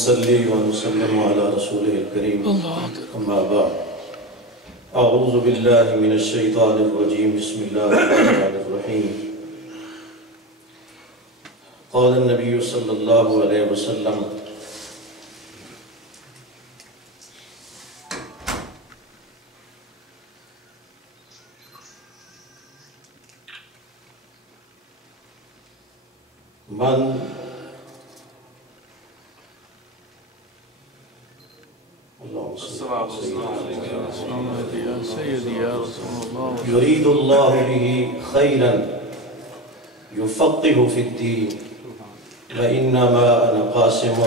ونصلي ونسلم على رسوله الكريم أما بعد أعوذ بالله من الشيطان الرجيم بسم الله الرحمن الرحيم قال النبي صلى الله عليه وسلم من يريد الله به خيرا يفقه في الدين وإنما أنا قاسم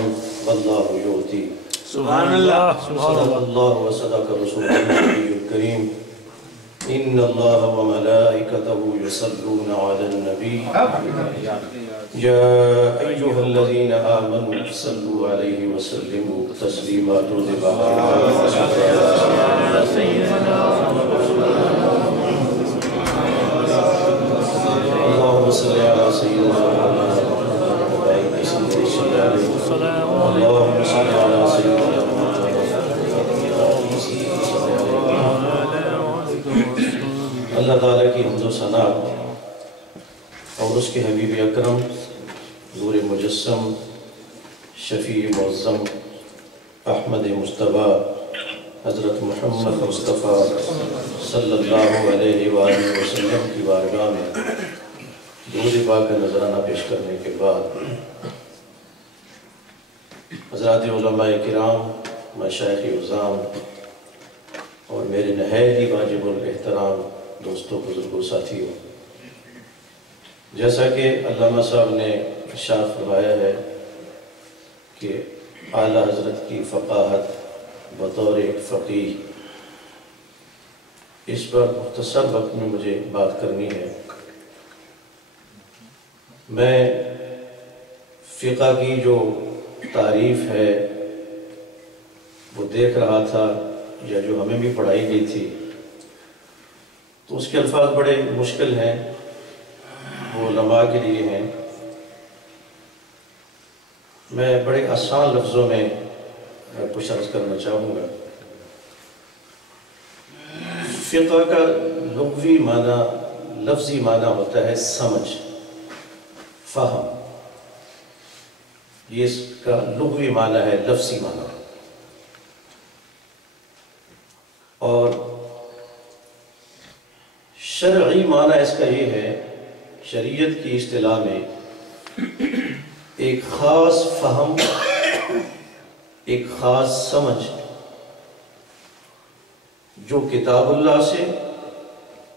والله يؤتي سبحان الله صدق الله وصدق رسوله النبي الكريم إن الله وملائكته يصلون على النبي يا أيها الذين آمنوا صلوا عليه وسلموا تسليما اللهم صل على سيدنا محمد اللهم صل على سيدنا اللہ تعالیٰ کی حمد و ثنا اور اس کے حبیب اکرم نور مجسم شفیع معظم احمد مصطفیٰ حضرت محمد مصطفیٰ صلی اللہ علیہ وآلہ وسلم کی بارگاہ میں درود پاک کا نذرانہ پیش کرنے کے بعد حضرات علماء کرام مشائخ عظام اور میرے نہایت ہی واجب الاحترام دوستوں بزرگوں ساتھیوں، جیسا کہ علامہ صاحب نے ارشاد فرمایا ہے کہ اعلیٰ حضرت کی فقاہت بطور ایک فقیہ، اس پر مختصر وقت میں مجھے بات کرنی ہے۔ میں فقہ کی جو تعریف ہے وہ دیکھ رہا تھا یا جو ہمیں بھی پڑھائی گئی تھی، تو اس کے الفاظ بڑے مشکل ہیں، وہ علماء کے لیے ہیں۔ میں بڑے آسان لفظوں میں کچھ عرض کرنا چاہوں گا۔ فقہ کا لغوی معنی، لفظی معنی ہوتا ہے سمجھ، فہم، یہ اس کا لغوی معنی ہے، لفظی معنی۔ اور شرعی معنی اس کا یہ ہے، شریعت کی اصطلاح میں ایک خاص فہم، ایک خاص سمجھ جو کتاب اللہ سے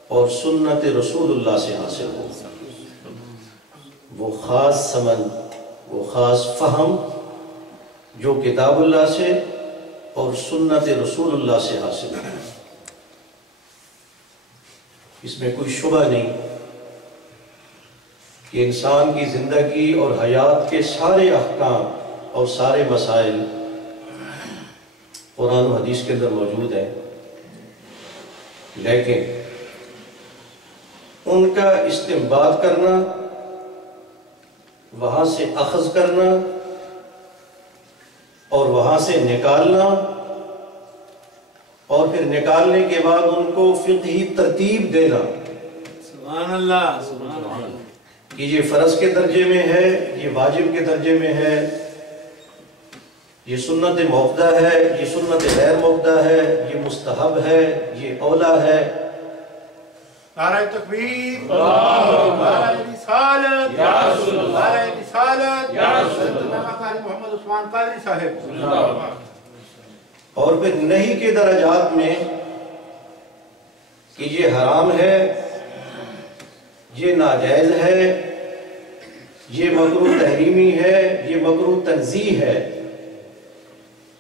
اور سنت رسول اللہ سے حاصل ہو، وہ خاص سمجھ، وہ خاص فہم جو کتاب اللہ سے اور سنت رسول اللہ سے حاصل ہے۔ اس میں کوئی شبہ نہیں کہ انسان کی زندگی اور حیات کے سارے احکام اور سارے مسائل قرآن و حدیث کے اندر موجود ہیں، لیکن ان کا استنباط کرنا، وہاں سے اخذ کرنا اور وہاں سے نکالنا، اور پھر نکالنے کے بعد ان کو فقہی ترتیب دینا، سبحان اللہ، سبحان اللہ، کہ یہ فرض کے درجے میں ہے، یہ واجب کے درجے میں ہے، یہ سنت موقدہ ہے، یہ سنت غیر موقدہ ہے، یہ مستحب ہے، یہ اولا ہے۔ نعرہ تکبیر، نعرہ رسالت، یا رسول اللہ، نعرہ رسالت، یا رسول اللہ، محمد عثمان قادری صاحب۔ اور پھر نہیں کے درجات میں کہ یہ حرام ہے، یہ ناجائز ہے، یہ مکروہ تحریمی ہے، یہ مکروہ تنزیہ ہے،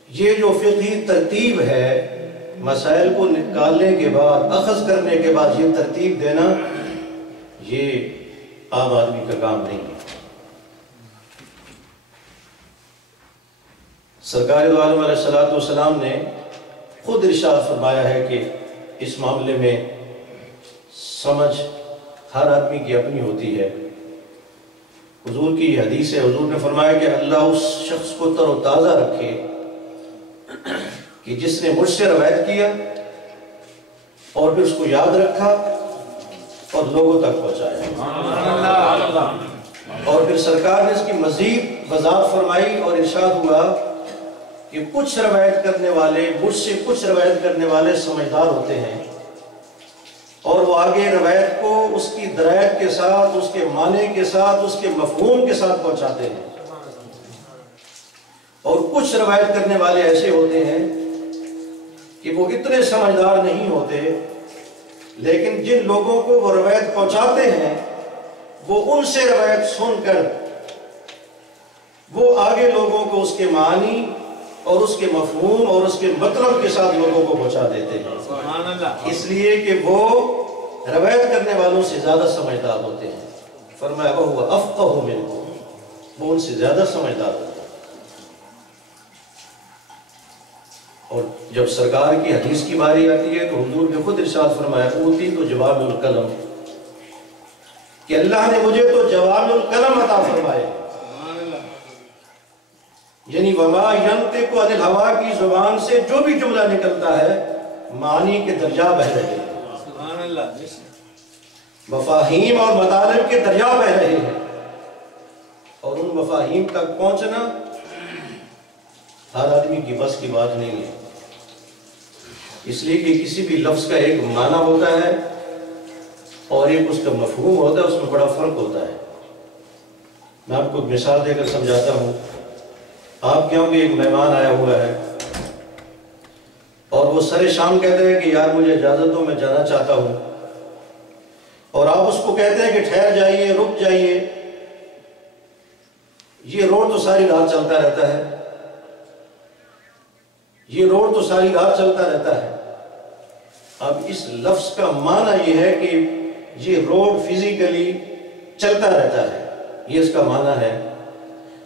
یہ جو فقہی ترتیب ہے، مسائل کو نکالنے کے بعد، اخذ کرنے کے بعد یہ ترتیب دینا، یہ عام آدمی کا کام نہیں ہے۔ سرکار دو عالم علیہ السلام نے خود ارشاد فرمایا ہے کہ اس معاملے میں سمجھ ہر آدمی کی اپنی ہوتی ہے۔ حضور کی حدیث ہے، حضور نے فرمایا کہ اللہ اس شخص کو تر و تازہ رکھے کہ جس نے مجھ سے روایت کیا اور پھر اس کو یاد رکھا اور لوگوں تک پہنچایا۔ اور پھر سرکار نے اس کی مزید وضاحت فرمائی اور ارشاد ہوا کہ کچھ روایت کرنے والے، مجھ سے کچھ روایت کرنے والے سمجھدار ہوتے ہیں اور وہ آگے روایت کو اس کی درایت کے ساتھ، اس کے معنی کے ساتھ، اس کے مفہوم کے ساتھ پہنچاتے ہیں، اور کچھ روایت کرنے والے ایسے ہوتے ہیں کہ وہ اتنے سمجھدار نہیں ہوتے، لیکن جن لوگوں کو وہ روایت پہنچاتے ہیں وہ ان سے روایت سن کر وہ آگے لوگوں کو اس کے معنی اور اس کے مفہوم اور اس کے مطلب کے ساتھ لوگوں کو پہنچا دیتے ہیں، اس لیے کہ وہ روایت کرنے والوں سے زیادہ سمجھدار ہوتے ہیں۔ فرمایا وَهُوَ أَفْقَهُ مِنْهُمْ، وہ ان سے زیادہ سمجھدار ہوتے ہیں۔ اور جب سرکار کی حدیث کی باری آتی ہے تو حضور نے خود ارشاد فرمایا اوتی تو جوامع الکلم، کہ اللہ نے مجھے تو جوامع الکلم عطا فرمائے، یعنی وما ینطق عن الہوا کی زبان سے جو بھی جملہ نکلتا ہے معنی کے دریا بہ رہے ہیں، مفاہیم اور مطالب کے دریا بہ رہے ہیں، اور ان مفاہیم تک پہنچنا ہر آدمی کی بس کی بات نہیں ہے، اس لیے کہ کسی بھی لفظ کا ایک معنی ہوتا ہے اور ایک اس کا مفہوم ہوتا ہے، اس میں بڑا فرق ہوتا ہے۔ میں آپ کو ایک مثال دے کر سمجھاتا ہوں۔ آپ کے یہاں بھی ایک مہمان آیا ہوا ہے اور وہ سر شام کہتے ہیں کہ یار مجھے اجازت دو، میں جانا چاہتا ہوں، اور آپ اس کو کہتے ہیں کہ ٹھہر جائیے، رک جائیے، یہ روڈ تو ساری رات چلتا رہتا ہے، یہ روڈ تو ساری رات چلتا رہتا ہے۔ اب اس لفظ کا معنی یہ ہے کہ یہ روڈ فزیکلی چلتا رہتا ہے، یہ اس کا معنی ہے،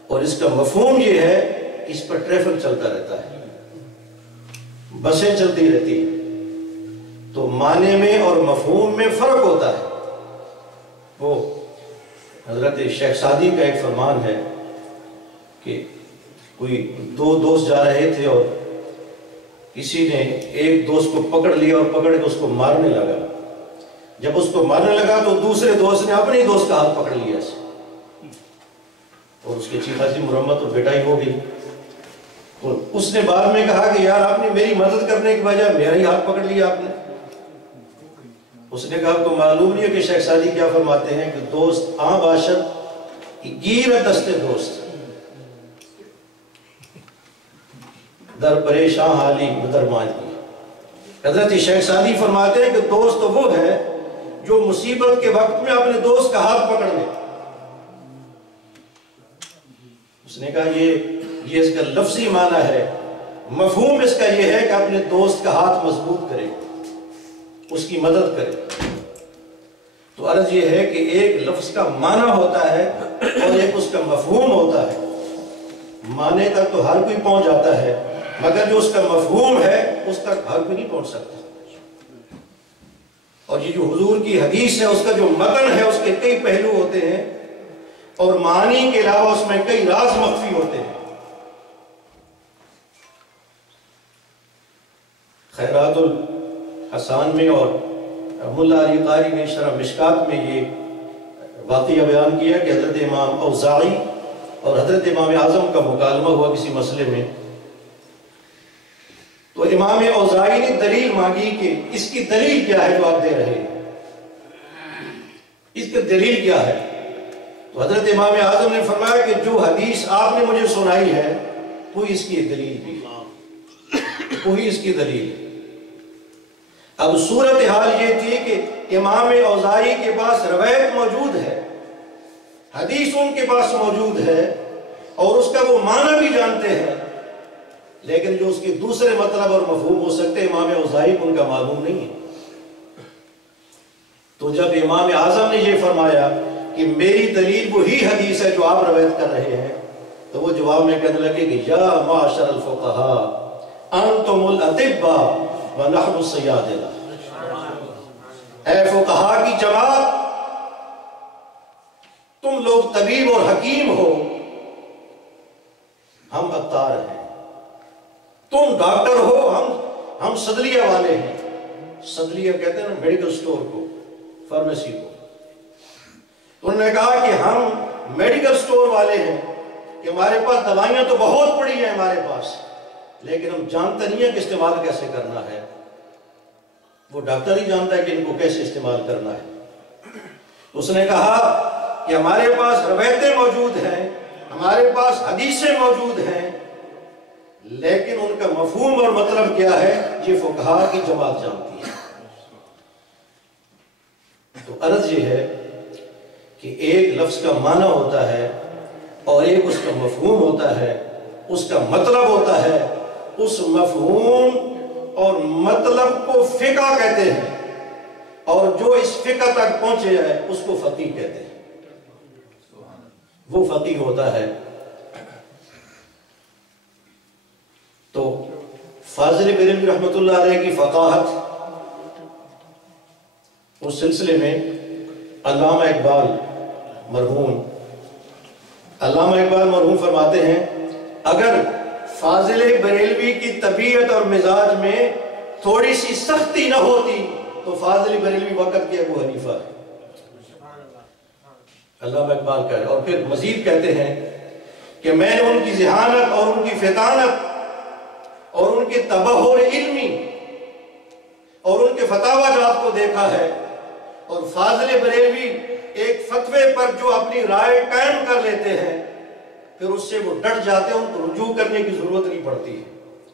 اور اس کا مفہوم یہ ہے کہ اس پر ٹریفک چلتا رہتا ہے، بسیں چلتی رہتی ہیں، تو معنی میں اور مفہوم میں فرق ہوتا ہے۔ وہ حضرت شیخ سعدی کا ایک فرمان ہے کہ کوئی دو دوست جا رہے تھے اور کسی نے ایک دوست کو پکڑ لیا اور پکڑ کے اس کو مارنے لگا۔ جب اس کو مارنے لگا تو دوسرے دوست نے اپنے دوست کا ہاتھ پکڑ لیا اسے، اور اس کی اچھی خاصی مرمت اور پٹائی ہو گئی، اور اس نے بعد میں کہا کہ یار آپ نے میری مدد کرنے کے بجائے میرا ہی ہاتھ پکڑ لیا آپ نے۔ اس نے کہا آپ کو معلوم نہیں ہے کہ شیخ سعدی کیا فرماتے ہیں کہ دوست آں باشد گیر دست دوست، در پریشان حالی بدر مانی۔ حضرت شیخ سعدی فرماتے ہیں کہ دوست وہ ہے جو مصیبت کے وقت میں اپنے دوست کا ہاتھ پکڑ لے۔ اس نے کہا یہ اس کا لفظی معنی ہے، مفہوم اس کا یہ ہے کہ اپنے دوست کا ہاتھ مضبوط کرے، اس کی مدد کرے۔ تو عرض یہ ہے کہ ایک لفظ کا معنی ہوتا ہے اور ایک اس کا مفہوم ہوتا ہے۔ معنی تک تو ہر کوئی پہنچ جاتا ہے، مگر جو اس کا مفہوم ہے اس تک ہر کوئی نہیں پہنچ سکتا۔ اور یہ جو حضور کی حدیث ہے اس کا جو متن ہے اس کے کئی پہلو ہوتے ہیں، اور معنی کے علاوہ اس میں کئی راز مخفی ہوتے ہیں۔ خیرات الحسان میں اور ملا علی قاری نے شرح مشکات میں یہ واقعہ بیان کیا کہ حضرت امام اوزاعی اور حضرت امام اعظم کا مکالمہ ہوا کسی مسئلے میں، تو امام اوزاعی نے دلیل مانگی کہ اس کی دلیل کیا ہے جو آپ دے رہے ہیں، اس کی دلیل کیا ہے؟ تو حضرت امام اعظم نے فرمایا کہ جو حدیث آپ نے مجھے سنائی ہے وہی اس کی دلیل بھی، وہی اس کی دلیل ہے۔ اب صورتحال یہ تھی کہ امام اوزاعی کے پاس روایت موجود ہے، حدیث ان کے پاس موجود ہے، اور اس کا وہ معنی بھی جانتے ہیں، لیکن جو اس کے دوسرے مطلب اور مفہوم ہو سکتے امام اوزاعی کو ان کا معلوم نہیں ہے۔ تو جب امام اعظم نے یہ فرمایا کہ میری دلیل وہی حدیث ہے جو آپ روایت کر رہے ہیں، تو وہ جواب میں کہنے لگے کہ یا معاشر الفقہاء انتم الاطباء ونحن الصیادلہ، اے فقہاء کی جماعت، تم لوگ طبیب اور حکیم ہو، ہم عطار ہیں، تم ڈاکٹر ہو، ہم صدلیہ والے ہیں۔ صدلیہ کہتے ہیں نا میڈیکل سٹور کو، فارمیسی کو۔ انہوں نے کہا کہ ہم میڈیکل سٹور والے ہیں کہ ہمارے پاس دوائیاں تو بہت پڑی ہیں ہمارے پاس، لیکن ہم جانتے نہیں ہیں کہ استعمال کیسے کرنا ہے۔ وہ ڈاکٹر ہی جانتا ہے کہ ان کو کیسے استعمال کرنا ہے۔ اس نے کہا کہ ہمارے پاس روایتیں موجود ہیں، ہمارے پاس حدیثیں موجود ہیں، لیکن ان کا مفہوم اور مطلب کیا ہے یہ فقہاء کی جماعت جانتی ہے۔ تو عرض یہ ہے کہ ایک لفظ کا معنی ہوتا ہے اور ایک اس کا مفہوم ہوتا ہے، اس کا مطلب ہوتا ہے۔ اس مفہوم اور مطلب کو فقہ کہتے ہیں، اور جو اس فقہ تک پہنچے ہے اس کو فقیہ کہتے ہیں، وہ فقیہ ہوتا ہے۔ تو فاضل بریلوی رحمۃ اللہ علیہ کی فقاہت، اس سلسلے میں علامہ اقبال مرحوم فرماتے ہیں، اگر فاضل بریلوی کی طبیعت اور مزاج میں تھوڑی سی سختی نہ ہوتی تو فاضل بریلوی وقت کے ابو حنیفہ ہے۔ علامہ اقبال کہہ رہے ہیں، اور پھر مزید کہتے ہیں کہ میں نے ان کی ذہانت اور ان کی فطانت اور ان کے تبحر علمی اور ان کے فتاوی جات کو دیکھا ہے، اور فاضل بریلوی ایک فتوے پر جو اپنی رائے قائم کر لیتے ہیں پھر اس سے وہ ڈٹ جاتے ہیں، ان کو رجوع کرنے کی ضرورت نہیں پڑتی ہے،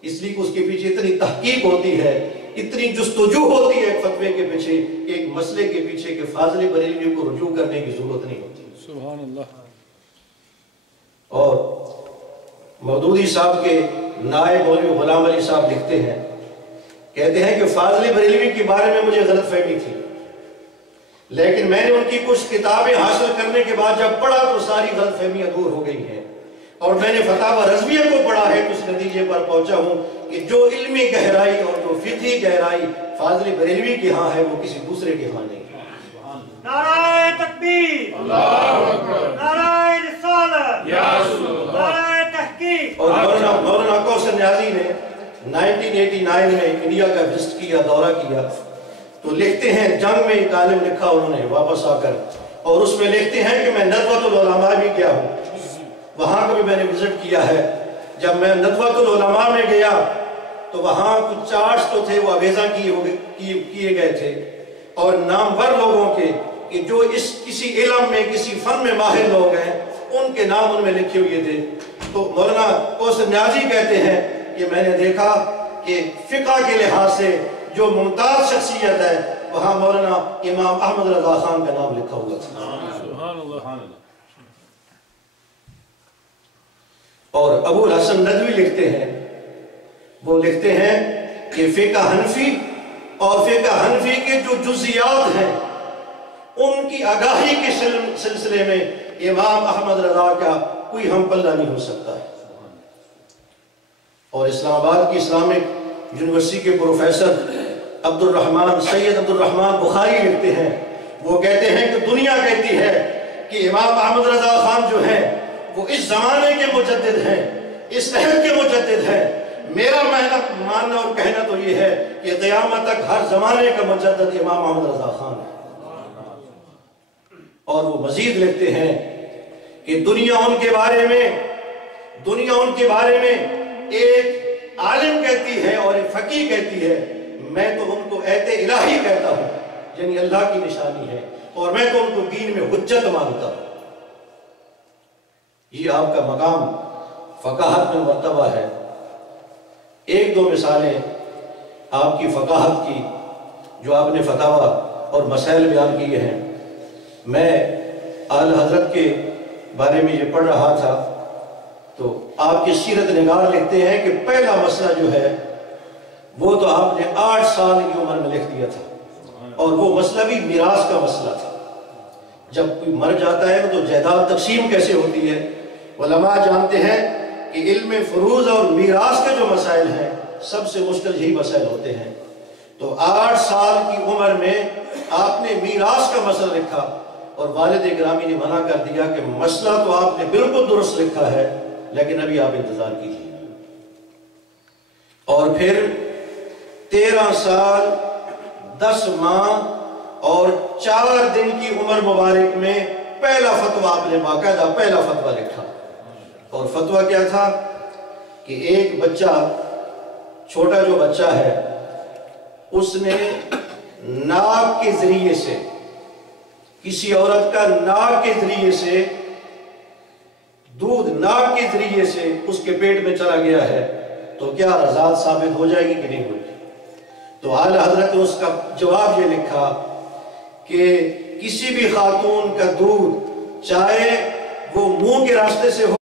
اس لیے کہ اس کے پیچھے اتنی تحقیق ہوتی ہے، اتنی جستجو ہوتی ہے ایک فتوے کے پیچھے، ایک مسئلے کے پیچھے، کہ فاضل بریلوی کو رجوع کرنے کی ضرورت نہیں ہوتی۔ سبحان اللہ۔ اور مودودی صاحب کے نائب مولوی غلام علی صاحب لکھتے ہیں، کہتے ہیں کہ فاضل بریلوی کے بارے میں مجھے غلط فہمی تھی، لیکن میں نے ان کی کچھ کتابیں حاصل کرنے کے بعد جب پڑھا تو ساری غلط فہمیاں دور ہو گئی ہیں، اور میں نے فتاوی رضویہ کو پڑھا ہے تو اس نتیجے پر پہنچا ہوں کہ جو علمی گہرائی اور جو فقہی گہرائی فاضل بریلوی کے ہاں ہے وہ کسی دوسرے کے ہاں نہیں ہے۔ نعرہ تکبیر، اللہ اکبر، نعرہ رسالت، یا رسول اللہ، نعرہ تحقیق۔ اور مولانا کوثر نیازی نے 1989 میں انڈیا کا وزٹ کیا، دورہ کیا، تو لکھتے ہیں، جنگ میں ایک عالم لکھا انہوں نے واپس آ کر، اور اس میں لکھتے ہیں کہ میں ندوۃ العلماء بھی گیا ہوں، وہاں کو بھی میں نے وزٹ کیا ہے۔ جب میں ندوۃ العلماء میں گیا تو وہاں کچھ چارٹس تو تھے وہ آویزاں کیے گئے تھے، اور نامور لوگوں کے کہ جو کسی علم میں کسی فن میں ماہر لوگ ہیں ان کے نام ان میں لکھے ہوئے تھے۔ تو مولانا کوثر نیازی کہتے ہیں کہ میں نے دیکھا کہ فقہ کے لحاظ سے جو ممتاز شخصیت ہے وہاں مولانا امام احمد رضا خان کا نام لکھا ہوا تھا۔ سبحان اللہ۔ اور ابو الحسن ندوی لکھتے ہیں، وہ لکھتے ہیں کہ فقہ حنفی اور فقہ حنفی کے جو جزیات ہیں ان کی آگاہی کے سلسلے میں امام احمد رضا کا کوئی ہم پلہ نہیں ہو سکتا ہے۔ اور اسلام آباد کی اسلامک یونیورسٹی کے پروفیسر سید عبد الرحمن بخاری لکھتے ہیں، وہ کہتے ہیں کہ دنیا کہتی ہے کہ امام احمد رضا خان جو ہیں وہ اس زمانے کے مجدد ہیں، اس عہد کے مجدد ہیں۔ میرا ماننا اور کہنا تو یہ ہے کہ قیامت تک ہر زمانے کا مجدد امام احمد رضا خان ہے۔ اور وہ مزید لکھتے ہیں کہ دنیا ان کے بارے میں ایک عالم کہتی ہے اور ایک فقیہ کہتی ہے، میں تو ان کو ایت الہی کہتا ہوں، یعنی اللہ کی نشانی ہے، اور میں تو ان کو دین میں حجت مانتا ہوں۔ یہ آپ کا مقام فقاہت میں مرتبہ ہے۔ ایک دو مثالیں آپ کی فقاہت کی جو آپ نے فتاوی اور مسائل بیان کیے ہیں۔ میں اعلی حضرت کے بارے میں یہ پڑھ رہا تھا تو آپ کی سیرت نگار لکھتے ہیں کہ پہلا مسئلہ جو ہے وہ تو آپ نے 8 سال کی عمر میں لکھ دیا تھا، اور وہ مسئلہ بھی میراث کا مسئلہ تھا۔ جب کوئی مر جاتا ہے تو جائیداد تقسیم کیسے ہوتی ہے؟ علماء جانتے ہیں کہ علم فروض اور میراث کے جو مسائل ہیں سب سے مشکل یہی مسائل ہوتے ہیں۔ تو 8 سال کی عمر میں آپ نے میراث کا مسئلہ لکھا، اور والد گرامی نے منع کر دیا کہ مسئلہ تو آپ نے بالکل درست لکھا ہے لیکن ابھی آپ انتظار کیجیے۔ اور پھر 13 سال 10 ماہ اور 4 دن کی عمر مبارک میں پہلا فتویٰ آپ نے باقاعدہ پہلا فتویٰ لکھا، اور فتویٰ کیا تھا کہ ایک بچہ، چھوٹا جو بچہ ہے، اس نے ناک کے ذریعے سے، کسی عورت کا ناک کے ذریعے سے دودھ ناک کے ذریعے سے اس کے پیٹ میں چلا گیا ہے تو کیا رضاعت ثابت ہو جائے گی کہ نہیں ہوگی؟ تو اعلیٰ حضرت نے اس کا جواب یہ لکھا کہ کسی بھی خاتون کا دودھ چاہے وہ منہ کے راستے سے ہو